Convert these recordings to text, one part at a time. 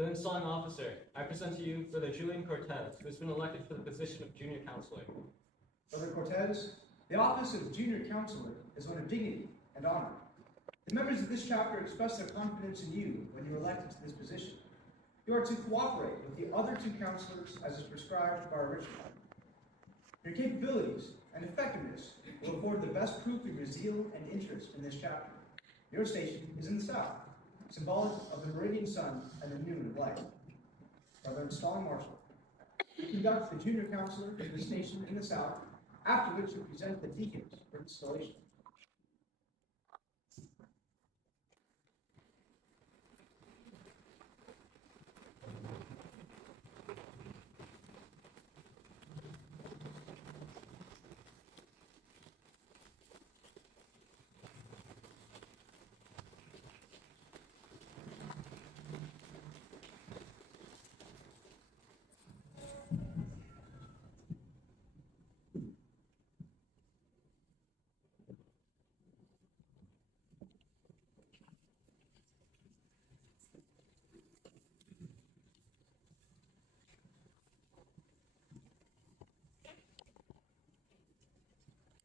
For the installing officer, I present to you Brother Julian Cortez, who has been elected for the position of junior counselor. Brother Cortez, the office of junior counselor is one of dignity and honor. The members of this chapter express their confidence in you when you are elected to this position. You are to cooperate with the other two counselors as is prescribed by our ritual. Your capabilities and effectiveness will afford the best proof of your zeal and interest in this chapter. Your station is in the south, symbolic of the meridian sun and the noon of light. Brother Installing Marshal, you conduct the junior counselor to the station in the south, after which you present the deacons for installation.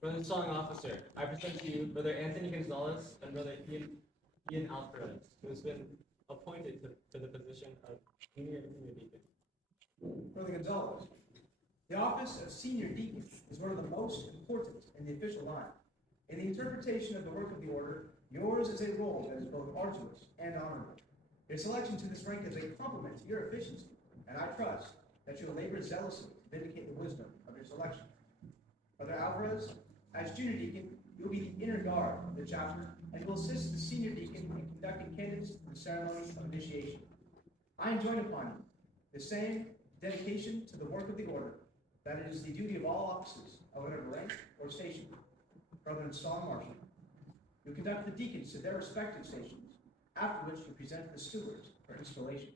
For the installing officer, I present to you Brother Anthony Gonzalez and Brother Ian Alvarez, who has been appointed to the position of senior deacon. Brother Gonzalez, the office of senior deacon is one of the most important in the official line. In the interpretation of the work of the order, yours is a role that is both arduous and honorable. Your selection to this rank is a compliment to your efficiency, and I trust that you will labor zealously to vindicate the wisdom of your selection. Brother Alvarez, as junior deacon, you will be the inner guard of the chapter and will assist the senior deacon in conducting candidates in the ceremony of initiation. I enjoin upon you the same dedication to the work of the order that it is the duty of all offices of whatever rank or station. Brother Installing Marshal, you conduct the deacons to their respective stations, after which you present the stewards for installation.